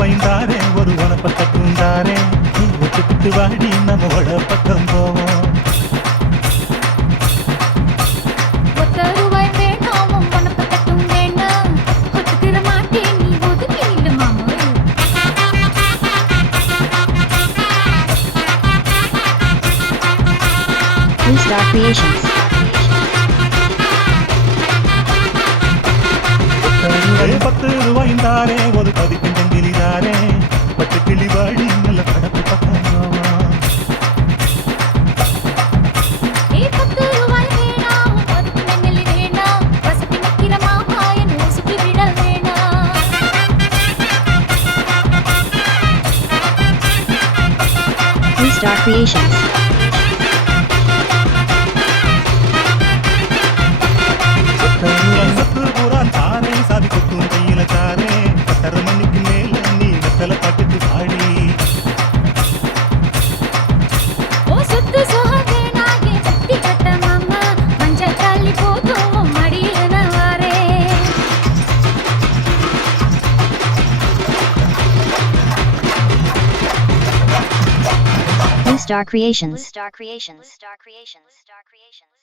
வைந்தாரே ஒரு உனப்பட்ட பூந்தாரே ஒத்துக்கிட்டு வாடி நம்ம உட பக்கம் போவோம். Star Creations. ₹10 ஒரு பதிப்பிஞ்சங்கிலிதாரே பட்டு கிளிவாடி நல்ல படப்பு பக்கம் Star Creations. தாரே சாதி கொத்தும் கையில தாரே 10:30 மணிக்கு மேல நீ வெத்தல பாட்டுக்கு பாடி Star Creations. Star Creations. Star Creations. Star Creations.